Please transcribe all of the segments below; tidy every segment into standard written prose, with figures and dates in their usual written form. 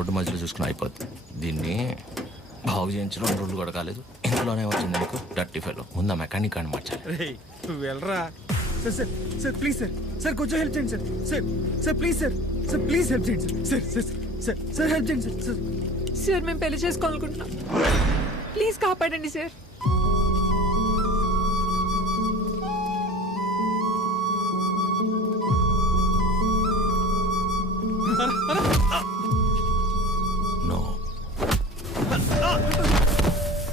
Road మధ్యలో చూసుకుని అయిపోద్ది. దీన్ని బాగు చేయించడం 2 రోజులు కూడా కాలేదు, ఇందులోనే వచ్చింది నీకు డర్టీ ఫెలో. ముందు మెకానిక్ అని మార్చాలి. నువ్వు వెళ్ళరా. Sir sir sir please sir, sir కొంచెం హెల్ప్ చేయండి sir. Sir sir please sir, sir please help చేయండి sir. Sir sir sir sir help చేయండి సార్. సార్ మేము పెళ్లి చేసుకోవాలనుకుంటున్నాం, ప్లీజ్ కాపాడండి సార్. నో,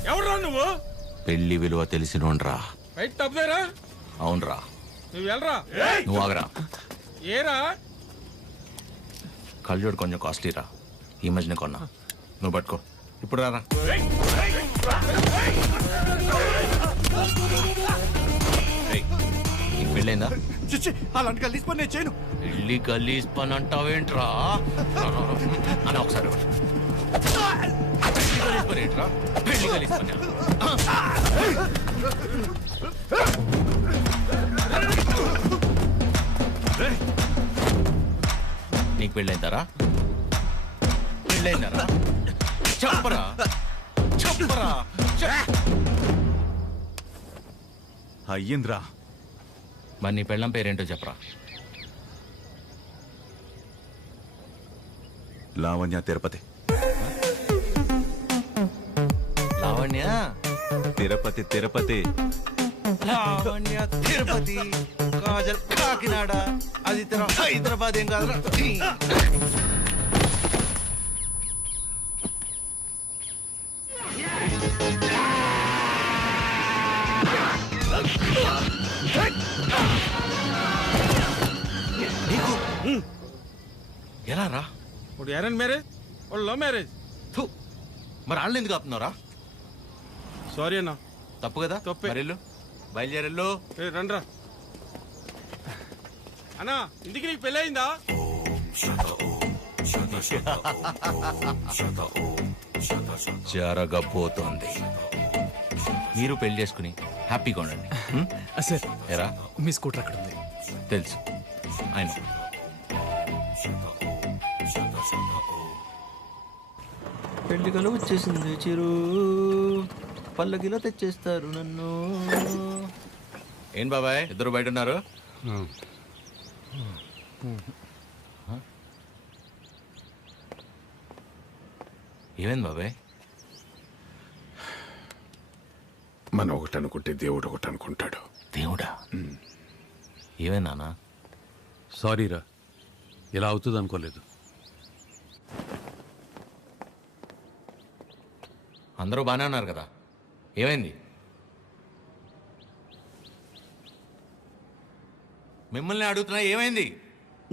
ఎవరురా నువ్వు? పెళ్లి విలువ తెలిసినోండ్రా. రైట్ తప్పదేరా. అవునరా. నువ్వు వెళ్ళరా. నువ్వు ఆగరా. ఏరా కళ్ళజోడు కొంచెం కాస్ట్లీరా, ఈ మధ్యన కొన్నా. నువ్వు పట్టుకో. ఇప్పుడు రారా. నీకు పెళ్ళైందా? అలాంటి కలిసి పని నేను చేయను. పెళ్లి గలీజ్ పని అంటావేంట్రా అని ఒకసారి పెళ్లి గలీజ్ పని ఏంట్రా? పెళ్లి గలీజ్ పని. నీకు పెళ్ళైందారా? పెళ్ళైందారా? చెప్పరా చెప్పరా. అయ్యింద్రా. మరి నీ పెళ్ళం పేరేంటో చెప్పరా. లావణ్య తిరుపతి. లావణ్య తిరుపతి తిరుపతి. లావణ్య తిరుపతి, కాజల్ కాకినాడ, అది హైదరాబాద్. ఏం కాదురా. నీకు ఎలా రా? ఇప్పుడు అరేంజ్ మ్యారేజ్, ఇప్పుడు లవ్ మ్యారేజ్. మరి వాళ్ళు ఎందుకు ఆపుతున్నారా? సారీ అన్న. తప్పు కదా. తప్పే. మరి బయలుదేరెళ్ళు. రండ్రా అన్నా. ఇంటికి నీకు పెళ్ళి అయిందా? జరగబోతోంది. మీరు పెళ్లి చేసుకుని హ్యాపీగా ఉండండి. సార్ ఎరా, మీ స్కూటర్ అక్కడ ఉంది. తెలుసు ఆయన. పెళ్లి కల వచ్చేసింది చిరు, పల్లకిలో తెచ్చేస్తారు నన్ను. ఏం బాబాయ్, ఇద్దరు బయట ఉన్నారు? ఏమైంది బాబాయ్? మనం ఒకటి అనుకుంటే దేవుడు ఒకటి అనుకుంటాడు. దేవుడా? ఏమైంది నాన్న? సారీరా, ఇలా అవుతుంది అనుకోలేదు. అందరూ బాగానే ఉన్నారు కదా, ఏమైంది? మిమ్మల్ని అడుగుతున్నా, ఏమైంది?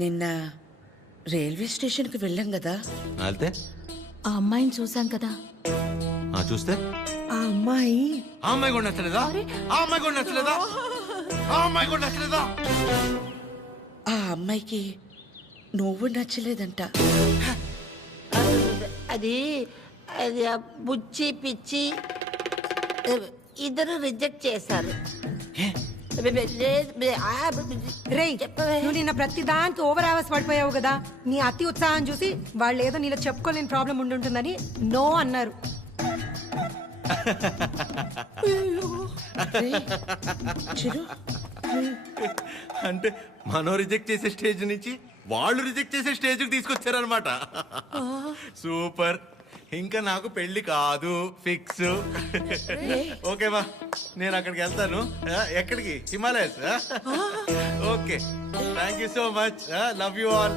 నిన్న రైల్వే స్టేషన్కి వెళ్ళాం కదా, వెళ్తే ఆ అమ్మాయిని చూసాం కదా. చూస్తే ఆ అమ్మాయి ఆ అమ్మాయి కూడా నచ్చలేదా? ఆ అమ్మాయి కూడా నచ్చలేదా? ఆ అమ్మాయి కూడా నచ్చలేదా? ఆ అమ్మాయికి నువ్వు నచ్చలేదంట. అది అది బుచ్చి పిచ్చి ఇద్దరు రిజెక్ట్ చేశారు. రేయ్, నువ్వు నిన్న ప్రతి దానికి ఓవర్ అవర్స్ పడిపోయావు కదా. నీ అతి ఉత్సాహం చూసి వాళ్ళు ఏదో నీలో చెప్పుకోలేని ప్రాబ్లం ఉండుంటుందని నో అన్నారు. చిరు, అంటే మనం రిజెక్ట్ చేసే స్టేజ్ నుంచి వాళ్ళు రిజెక్ట్ చేసే స్టేజ్కి తీసుకొచ్చారనమాట. సూపర్. ఇంకా నాకు పెళ్లి కాదు, ఫిక్స్. ఓకేమా, నేను అక్కడికి వెళ్తాను. ఎక్కడికి? Himalayas. Okay, thank you so much. Love you all.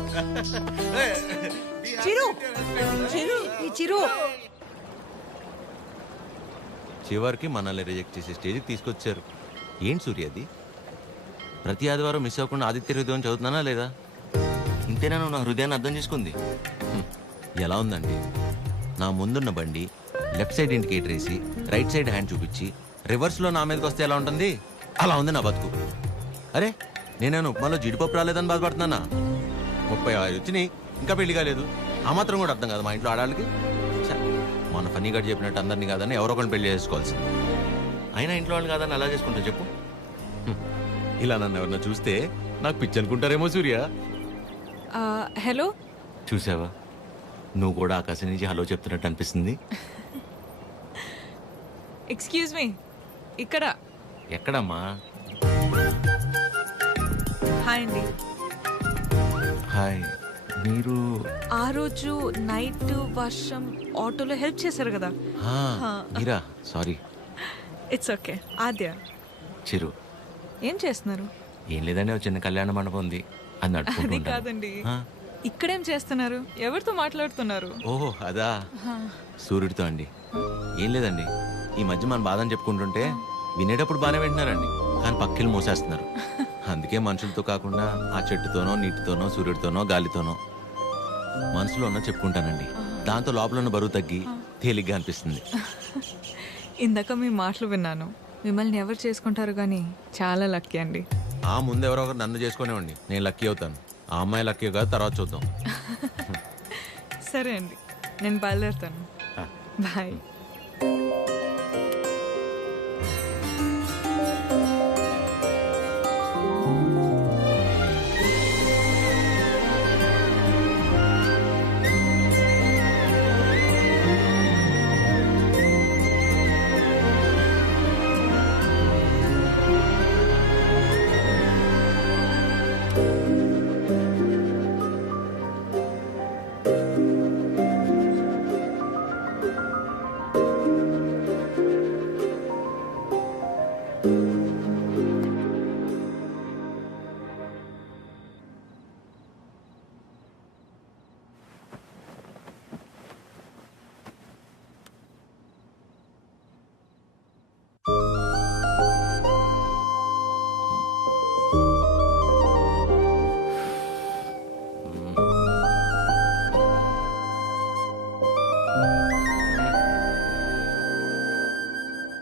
చిరు, ఈ చిరు చివరికి మనల్ని రిజెక్ట్ చేసే స్టేజ్కి తీసుకొచ్చారు. ఏంటి సూర్యది? ప్రతి ఆదివారం మిస్ అవ్వకుండా ఆదిత్య హృదయం చదువుతున్నానా లేదా? ఇంతేనా నువ్వు నా హృదయాన్ని అర్థం చేసుకుంది? ఎలా ఉందండి? నా ముందున్న బండి లెఫ్ట్ సైడ్ ఇండికేటర్ వేసి రైట్ సైడ్ హ్యాండ్ చూపించి రివర్స్లో నా మీదకి వస్తే ఎలా ఉంటుంది? అలా ఉంది నా బతుకు. అరే, నేనేను ఉప్మాలో జీడిపప్పు రాలేదని బాధపడుతున్నానా? 35 వచ్చినాయి, ఇంకా పెళ్లి కాలేదు. ఆ మాత్రం కూడా అర్థం కాదు మా ఇంట్లో ఆడాళ్ళకి. మన ఫనీగా చెప్పినట్టు అందరినీ కాదని ఎవరో ఒకరిని పెళ్లి చేసుకోవాల్సింది. అయినా ఇంట్లో వాళ్ళు కాదని అలా చేసుకుంటా చెప్పు. ఇలా నన్ను ఎవరన్నా చూస్తే నాకు పిచ్చి అనుకుంటారేమో సూర్య. హలో, చూసావా, నువ్వు కూడా ఆకాశం నుంచి హలో చెప్తున్నట్టు అనిపిస్తుంది. ఎక్స్క్యూజ్ మీ, ఇక్కడ. ఎక్కడమ్మా? హాయ్ అండి. హాయ్, మీరు? ఆ రోజు నైట్ వర్షం ఆటోలో హెల్ప్ చేశారు కదా. మీరా? సారీ. It's okay. ఆద్య. చిరు. ఏం చేస్తున్నారు? ఏం లేదండి, ఒక చిన్న కళ్యాణ మండపం ఉంది, అది అది నడుపుకుంటూ కాదండి, ఇక్కడేం చేస్తున్నారు? ఎవరితో మాట్లాడుతున్నారు? ఓహో అదా, సూర్యుడితో అండి. ఏం లేదండి, ఈ మధ్య మన బాధని చెప్పుకుంటుంటే వినేటప్పుడు బాగానే వింటున్నారండి, కానీ పక్కిలు మోసేస్తున్నారు. అందుకే మనుషులతో కాకుండా ఆ చెట్టుతోనో, నీటితోనో, సూర్యుడితోనో, గాలితోనో మనసులో ఉన్న చెప్పుకుంటానండి. దాంతో లోపల ఉన్న బరువు తగ్గి తేలిగ్గా అనిపిస్తుంది. ఇందాక మీ మాటలు విన్నాను. మిమ్మల్ని ఎవరు చేసుకుంటారు కానీ చాలా లక్కీ అండి. ఆ ముందు ఎవరో ఒకరు నన్ను చేసుకునేవ్వండి, నేను లక్కీ అవుతాను. ఆ అమ్మాయి లక్కీ కాదు, తర్వాత చూద్దాం. సరే అండి, నేను బయలుదేరుతాను. బాయ్.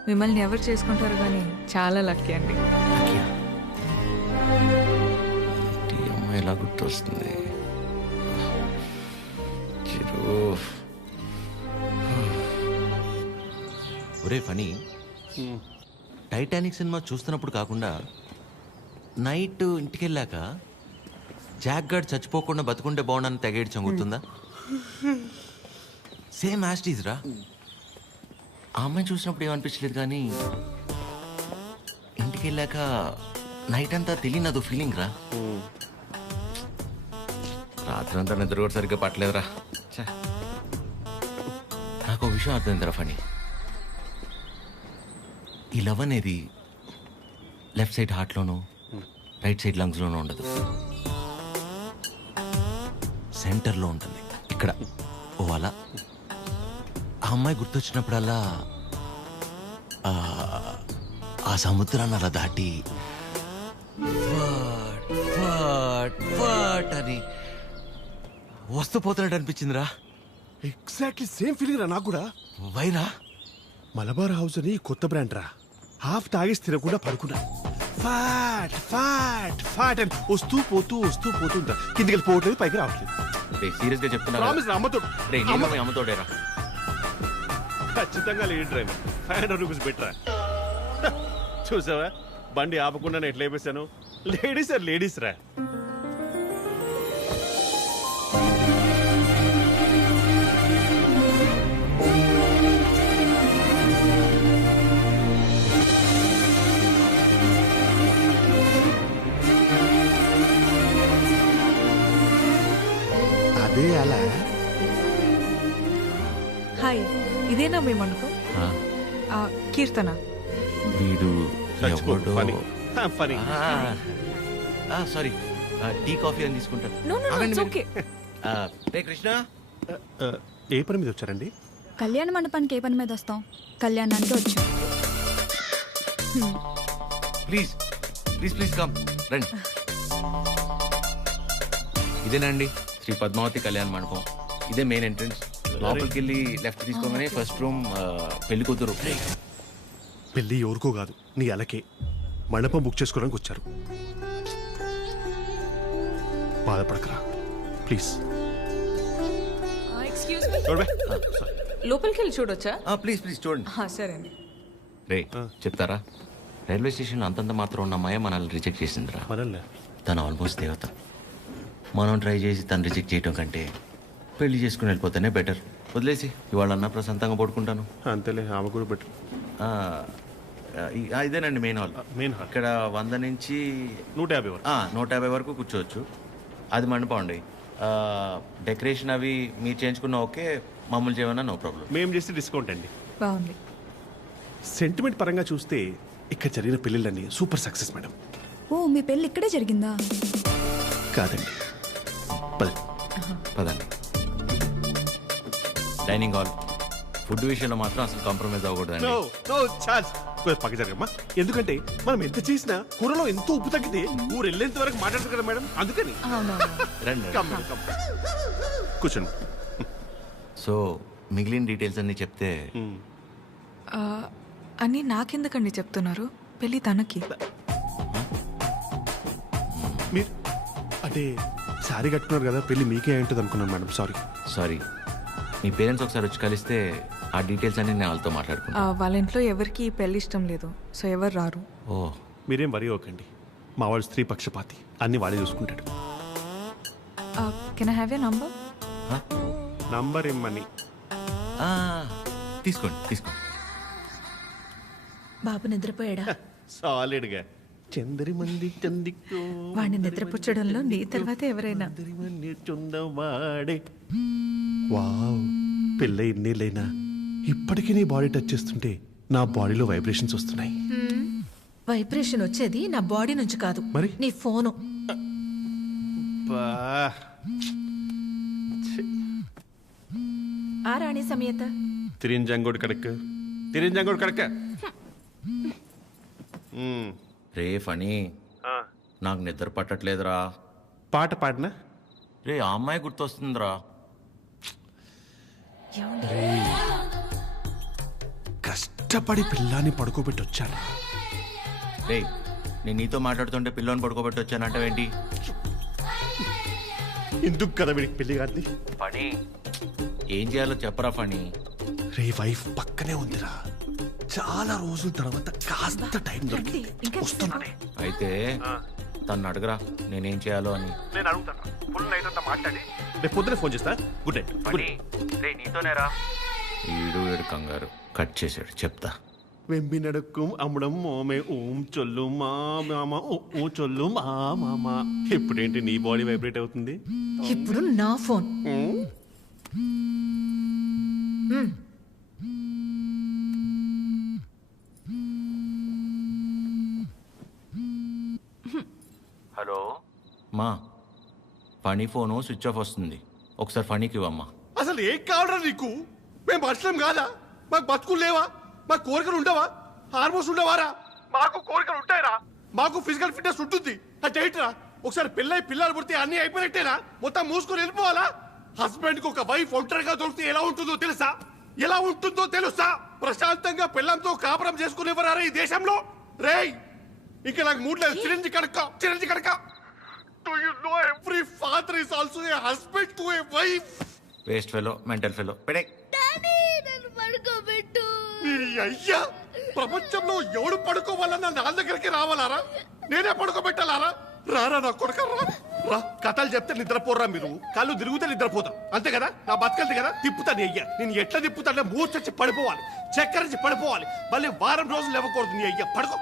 మిమ్మల్ని ఎవరు చేసుకుంటారు కానీ చాలా లక్కీ అండి. ఈ అమ్మాయి ఎలా గుర్తొస్తుంది? ఒరే ఫనీ, టైటానిక్ సినిమా చూస్తున్నప్పుడు కాకుండా నైట్ ఇంటికి వెళ్ళాక జాక్ గార్డ్ చచ్చిపోకుండా బతుకుంటే బాగుండని తెగేడ్చాం, గుర్తుందా? సేమ్ యాస్టీజ్ రా. ఆ అమ్మాయి చూసినప్పుడు ఏమనిపించలేదు, కానీ ఇంటికి వెళ్ళాక నైట్ అంతా తెలియని అదో ఫీలింగ్ రా. రాత్రి అంతా నిద్ర కూడా సరిగ్గా పట్టలేదురా. నాకు ఒక విషయం అర్థమైందిరా ఫనీ, ఈ లవ్ అనేది లెఫ్ట్ సైడ్ హార్ట్లోనూ రైట్ సైడ్ లంగ్స్లోనూ ఉండదు, సెంటర్లో ఉంటుంది, ఇక్కడ. ఓ అలా ఆ అమ్మాయి గుర్తొచ్చినప్పుడల్లా ఆ సముద్రాన్ని అలా దాటి అని వస్తూ పోతున్నట్టు అనిపించిందిరా. ఎగ్జాక్ట్లీ సేమ్ ఫీలింగ్ రా నాకు కూడా. వైరా మలబార్ హౌస్ అని కొత్త బ్రాండ్ రా. హాఫ్ తాగేసి తినకుండా పడుకున్నా. ఫాట్ ఫాట్ ఫాట్ అని వస్తూ పోతుంటా. కిందికి వెళ్ళిపోవట్లేదు, పైకి రావట్లేదు. సీరియస్ గా చెప్తున్నా, ప్రామిస్ రా, అమ్మతో అమ్మతోడేరా. ఖచ్చితంగా లేడీ డ్రైవర్. 500 రూపీస్ బెటరా. చూసావా, బండి ఆపకుండా ఎట్లా అయిపోయాను. లేడీస్ రా. అదే అలా. హాయ్, ఇదేనా మీ మండపం? కీర్తన. వీడు చచ్చిపోడు. ఎవడో. ఫనీ. సారీ, టీ కాఫీ అని తీసుకుంటాను. No, no, no, it's okay. రే కృష్ణ, ఏ పని మీద వచ్చారండి? కళ్యాణ మండపానికి ఏ పని మీద వస్తాం? కళ్యాణానికి వచ్చాం. ప్లీజ్ ప్లీజ్ ప్లీజ్ కమ్, రండి. ఇదేనండి శ్రీ పద్మావతి కళ్యాణ మండపం. ఇదే మెయిన్ ఎంట్రన్స్. లోపలికి వెళ్ళి లెఫ్ట్ తీసుకోగానే ఫస్ట్ రూమ్ పెళ్లి కూతురు. పెళ్ళి ఎవరికో కాదు, నీ అలకే. మండపం బుక్ చేసుకోవడానికి వచ్చారు. బాధపడకరా ప్లీజ్. ఎక్స్క్యూజ్ మీ, లోపలికి వెళ్ళి చూడొచ్చా? ప్లీజ్ ప్లీజ్ చూడండి. సరే అండి. రే చెప్తారా, రైల్వే స్టేషన్ అంతంత మాత్రం ఉన్న అమ్మాయి మనల్ని రిజెక్ట్ చేసిందిరా. మనల్ని తను ఆల్మోస్ట్ దేవత. మనం ట్రై చేసి తను రిజెక్ట్ చేయటం కంటే పెళ్లి చేసుకుని వెళ్ళిపోతేనే బెటర్. వదిలేసి ఇవాళన్నా ప్రశాంతంగా పడుకుంటాను. అంతేలే, ఆమె కూడా బెటర్. ఇదేనండి మెయిన్ హాల్. మెయిన్ హాల్ ఇక్కడ 100 నుంచి 150 వరకు. 150 వరకు కూర్చోవచ్చు. అది మండపం అండి. డెకరేషన్ అవి మీరు చేయించుకున్న ఓకే, మామూలు చేయమన్నా నో ప్రాబ్లం. మేము చేస్తే డిస్కౌంట్ అండి. బాగుంది. సెంటిమెంట్ పరంగా చూస్తే ఇక్కడ జరిగిన పెళ్ళిళ్ళన్నీ సూపర్ సక్సెస్ మేడం. ఓ మీ పెళ్ళి ఇక్కడే జరిగిందా? కాదండి, పద. పదండి. Dining hall. ఫుడ్ విషయంలో మాత్రం అసలు కాంప్రమైజ్ అవ్వకూడదండి. పక్క జరగమ్మా. ఎందుకంటే మనం ఎంత చేసినా కూరలో ఎంతో ఉప్పు తగ్గితే ఊరు వెళ్ళేంత వరకు మాట్లాడతారు కదా మేడం, అందుకని. రండి. కూర్చోండి. సో మిగిలిన డీటెయిల్స్ అన్ని చెప్తే. అని నాకెందుకండి చెప్తున్నారు? పెళ్ళి తనకి. మీరు అంటే శారీ కట్టుకున్నారు కదా, పెళ్ళి మీకే అయింటుంది అనుకున్నాను మేడం. సారీ. మీ పేరెంట్స్ ఒకసారి వచ్చి కలిస్తే ఆ డీటెయిల్స్ అన్ని నేను వాళ్ళతో మాట్లాడుకున్నాను. వాళ్ళ ఇంట్లో ఎవరికి ఈ పెళ్లి ఇష్టం లేదు, సో ఎవరు రారు. ఓ, మీరేం వరి అవ్వకండి. మా వాడు స్త్రీ పక్షపాతి, అన్ని వాడే చూసుకుంటాడు. Can I have a number? Number ఇమ్మని. తీసుకోండి. బాబు నిద్రపోయాడా? సాలిడ్గా. చందరి మంది చందికో వాడిని నిద్రపుచ్చడంలో నీ తర్వాత ఎవరైనా. వాడే. వావ్, పెళ్ళ ఇన్నేళ్ళైనా ఇప్పటికీ నీ బాడీ టచ్ చేస్తుంటే నా బాడీలో వైబ్రేషన్స్ వస్తున్నాయి. వైబ్రేషన్ వచ్చేది నా బాడీ నుంచి కాదు, మరి నీ ఫోను. ఆ రాణి సమేత తిరింజంగోడు కడక. రే ఫనీ, నాకు నిద్ర పట్టట్లేదురా. పాట పాడినా రే ఆ అమ్మాయి గుర్తొస్తుందిరా. కష్టపడి పిల్లాన్ని పడుకోబెట్టి వచ్చాను. రే నేను నీతో మాట్లాడుతుంటే పిల్లని పడుకోబెట్టి వచ్చానంటావేంటి? ఎందుకు కదా వీడికి పెళ్లి కాదు? ఫనీ, ఏం చేయాలో చెప్పరా ఫనీ. రే వైఫ్ పక్కనే ఉందిరా, చాలా రోజుల తర్వాత కాస్త టైం దొరికింది, వస్తున్నానే. అయితే తను అడగరా నేనేం చేయాలో అని. నేను అడుగుతాను. ఫుల్ నైట్ అంతా మాట్లాడి రేపు పొద్దున ఫోన్ చేస్తా. Good night. రే నీతోనేరా. వీడు కంగారు కట్ చేశాడు, చెప్తా. వెంబి నడకం అమ్మడం మోమే ఓం చొల్లు మా మామ ఓ చొల్లు మా మామ. ఇప్పుడేంటి నీ బాడీ వైబ్రేట్ అవుతుంది? ఇప్పుడు నా ఫోన్. హలో మా, ఫనీ ఫోను స్విచ్ ఆఫ్ వస్తుంది, ఒకసారి ఫనీకి ఇవ్వమ్మా. అసలు ఏం కావడం నీకు? మేము మనుషులం కాదా? మాకు బతుకులు లేవా? మాకు కోరికలు ఉండవా? హార్మోన్స్ ఉండవారా? మాకు కోరికలు ఉంటాయిరా, మాకు ఫిజికల్ ఫిట్నెస్ ఉంటుంది. అంటే ఏంటిరా, ఒకసారి పెళ్ళై పిల్లలు పుడితే అన్ని అయిపోయినట్టేనా? మొత్తం మూసుకొని వెళ్ళిపోవాలా? హస్బెండ్ కి ఒక వైఫ్ ఒంటరిగా దొరికితే ఎలా ఉంటుందో తెలుసా? ప్రశాంతంగా పిల్లలతో కాపురం చేసుకునేవారా ఈ దేశంలో? రేయ్, ఇంకా నాకు మూడ్ లేదు. Chironji కడక. Do you know every father is also a husband to a wife? Waste fellow, mental fellow. పెడే. అయ్యా, ప్రపంచంలో ఎవడు పడుకోవాలన్నా నా దగ్గరికి రావాలారా? నేనే పడుకోబెట్టాలారా? రారా నా కొడుక, రా. కథలు చెప్తే నిద్రపోరా మీరు, కళ్ళు తిరుగుతే నిద్రపోతాం, అంతే కదా? నా బతకల్ది కదా, తిప్పుతాను. అయ్యా నేను ఎట్లా తిప్పుతానే మూర్చొచ్చి పడిపోవాలి, చక్కరించి పడిపోవాలి, మళ్ళీ వారం రోజులు ఇవ్వకూడదు. నీ అయ్యా పడుకో.